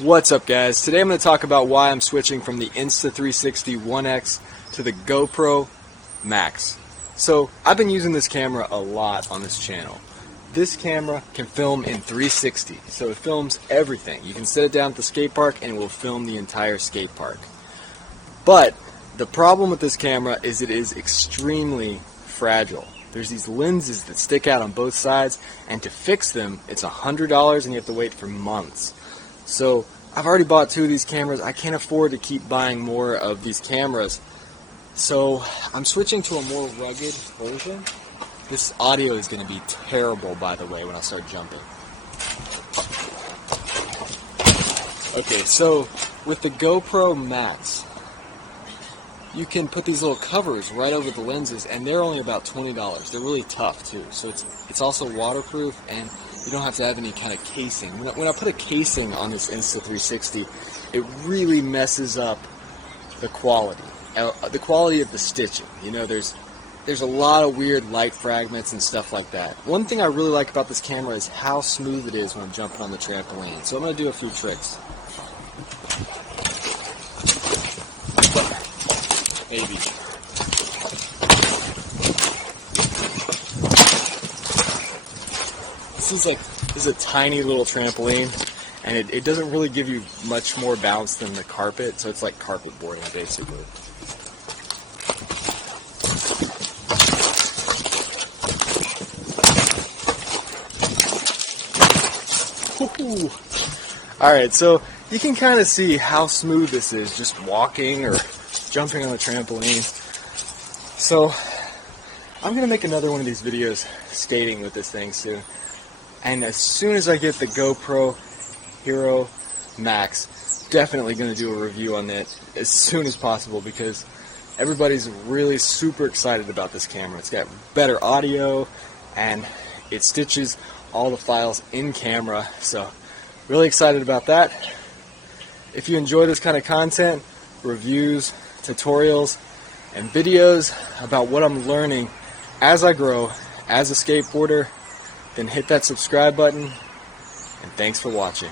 What's up, guys? Today I'm going to talk about why I'm switching from the Insta 360 1X to the GoPro Max. So I've been using this camera a lot on this channel. This camera can film in 360, so it films everything. You can set it down at the skate park and it will film the entire skate park. But the problem with this camera is it is extremely fragile. There's these lenses that stick out on both sides, and to fix them it's $100 and you have to wait for months. So I've already bought 2 of these cameras. I can't afford to keep buying more of these cameras. So I'm switching to a more rugged version. This audio is going to be terrible, by the way, when I start jumping. Okay, so with the GoPro Max, you can put these little covers right over the lenses, and they're only about $20. They're really tough too, so it's also waterproof, and you don't have to have any kind of casing. When I put a casing on this Insta 360, it really messes up the quality of the stitching. You know, there's a lot of weird light fragments and stuff like that. One thing I really like about this camera is how smooth it is when I'm jumping on the trampoline. So I'm going to do a few tricks. Maybe. This is a tiny little trampoline, and it doesn't really give you much more bounce than the carpet, so it's like carpet boarding basically. Alright, so you can kind of see how smooth this is just walking or jumping on the trampoline. So I'm going to make another one of these videos skating with this thing soon. And as soon as I get the GoPro Hero Max, definitely going to do a review on it as soon as possible, because everybody's really super excited about this camera. It's got better audio and it stitches all the files in camera, so really excited about that. If you enjoy this kind of content, reviews, tutorials, and videos about what I'm learning as I grow as a skateboarder, then hit that subscribe button, and thanks for watching.